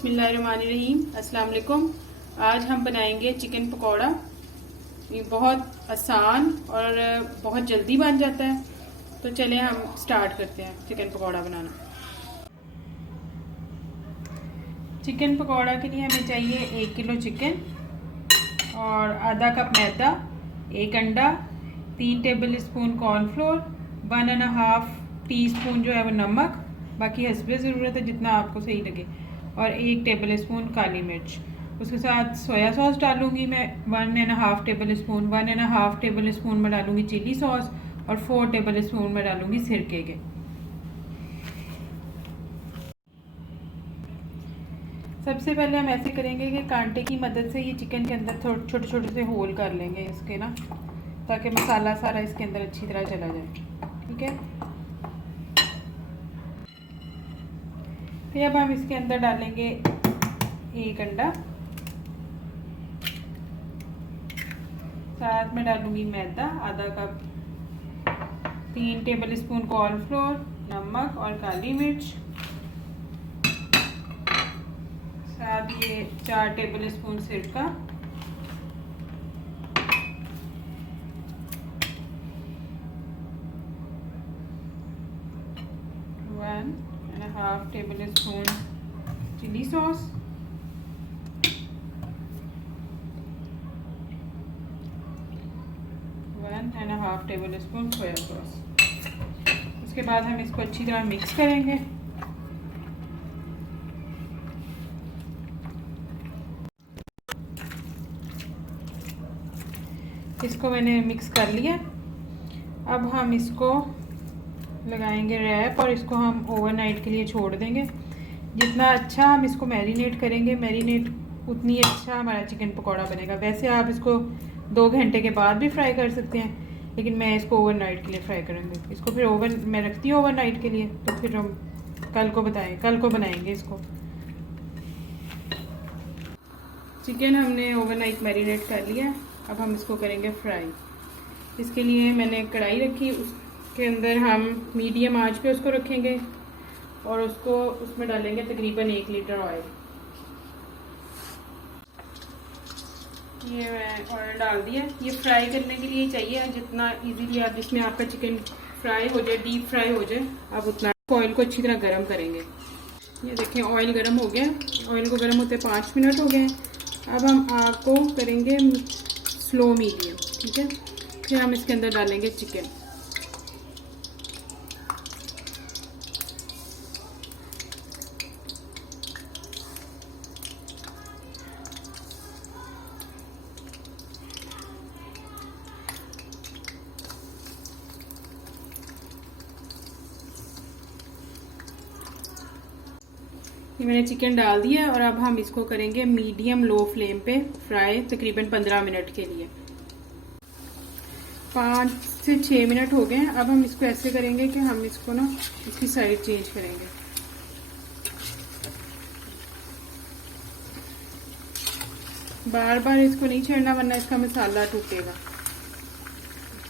बिस्मिल्लाहिर्रहमानिर्रहीम। अस्सलाम वालेकुम। आज हम बनाएंगे चिकन पकौड़ा। ये बहुत आसान और बहुत जल्दी बन जाता है। तो चलें हम स्टार्ट करते हैं चिकन पकौड़ा बनाना। चिकन पकौड़ा के लिए हमें चाहिए 1 किलो चिकन और आधा कप मैदा, 1 अंडा, 3 टेबल स्पून कॉर्नफ्लोर, 1.5 टीस्पून जो है वो नमक, बाकी हस्बे ज़रूरत है जितना आपको सही लगे, और 1 टेबल स्पून काली मिर्च। उसके साथ सोया सॉस डालूंगी मैं 1.5 टेबल स्पून, 1.5 टेबल स्पून में डालूंगी चिली सॉस और 4 टेबल स्पून में डालूंगी सिरके के। सबसे पहले हम ऐसे करेंगे कि कांटे की मदद से ये चिकन के अंदर थोड़े छोटे छोटे से होल कर लेंगे इसके ना, ताकि मसाला सारा इसके अंदर अच्छी तरह चला जाए। ठीक है, फिर अब हम इसके अंदर डालेंगे 1 अंडा, साथ में डालूंगी मैदा आधा कप, 3 टेबल स्पून कॉर्नफ्लोर, नमक और काली मिर्च, साथ ये 4 टेबल स्पून सिरका, one and half tablespoon chilli sauce, 1.5 tablespoon soya sauce. उसके बाद हम इसको अच्छी तरह मिक्स करेंगे। इसको मैंने मिक्स कर लिया। अब हम इसको लगाएंगे रैप और इसको हम ओवरनाइट के लिए छोड़ देंगे। जितना अच्छा हम इसको मैरिनेट करेंगे, उतनी अच्छा हमारा चिकन पकौड़ा बनेगा। वैसे आप इसको 2 घंटे के बाद भी फ्राई कर सकते हैं, लेकिन मैं इसको ओवरनाइट के लिए फ्राई करूँगी। इसको फिर मैं रखती हूँ ओवरनाइट के लिए, तो फिर हम कल को बनाएंगे इसको। चिकन हमने ओवरनाइट मैरिनेट कर लिया। अब हम इसको करेंगे फ्राई। इसके लिए मैंने कढ़ाई रखी, उसके अंदर हम मीडियम आंच पे उसको रखेंगे और उसमें डालेंगे तकरीबन 1 लीटर ऑयल। ये मैं ऑयल डाल दिया। ये फ्राई करने के लिए चाहिए, जितना इजीली आप जिसमें आपका चिकन फ्राई हो जाए, डीप फ्राई हो जाए, आप उतना ऑयल को अच्छी तरह गर्म करेंगे। ये देखें ऑयल गर्म हो गया। ऑयल को गर्म होते 5 मिनट हो गए। अब हम आग को करेंगे स्लो मीडियम। ठीक है, फिर हम इसके अंदर डालेंगे चिकन। ये मैंने चिकन डाल दिया और अब हम इसको करेंगे मीडियम लो फ्लेम पे फ्राई तकरीबन 15 मिनट के लिए। 5 से 6 मिनट हो गए। अब हम इसको ऐसे करेंगे कि हम इसको ना इसकी साइड चेंज करेंगे। बार बार इसको नहीं छेड़ना, वरना इसका मसाला टूटेगा।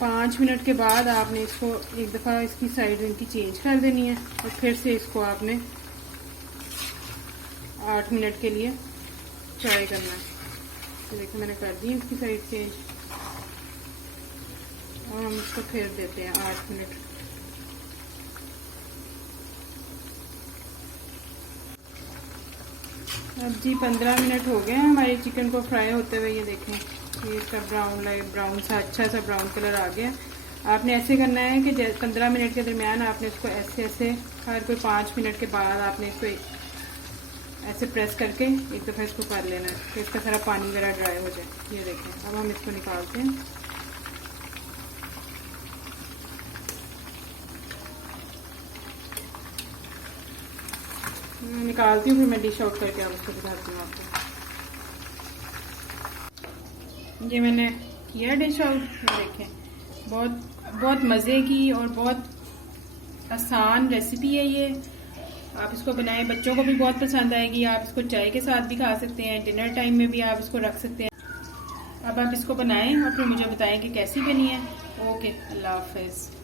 5 मिनट के बाद आपने इसको एक दफ़ा इसकी साइड इनकी चेंज कर देनी है और फिर से इसको आपने 8 मिनट के लिए फ्राई करना है। तो देखिए मैंने कर दी इसकी साइड चेंज और हम इसको फिर देते हैं 8 मिनट। अब जी 15 मिनट हो गए हैं हमारे चिकन को फ्राई होते हुए। ये देखें, ये इसका ब्राउन सा अच्छा सा ब्राउन कलर आ गया। आपने ऐसे करना है कि 15 मिनट के दरमियान आपने इसको ऐसे हर कोई 5 मिनट के बाद आपने इसको ऐसे प्रेस करके एक दफ़ा इसको कर लेना है, तो इसका सारा पानी वगैरह ड्राई हो जाए। ये देखें, अब हम इसको निकालते हैं। मैं निकालती हूँ, फिर मैं डिश आउट करके आप उसको दिखाती हूँ आपको। ये मैंने किया डिश आउट। देखें, बहुत मज़े की और बहुत आसान रेसिपी है ये। आप इसको बनाएं, बच्चों को भी बहुत पसंद आएगी। आप इसको चाय के साथ भी खा सकते हैं, डिनर टाइम में भी आप इसको रख सकते हैं। अब आप इसको बनाएं और फिर मुझे बताएं कि कैसी बनी है। ओके, अल्लाह हाफिज़।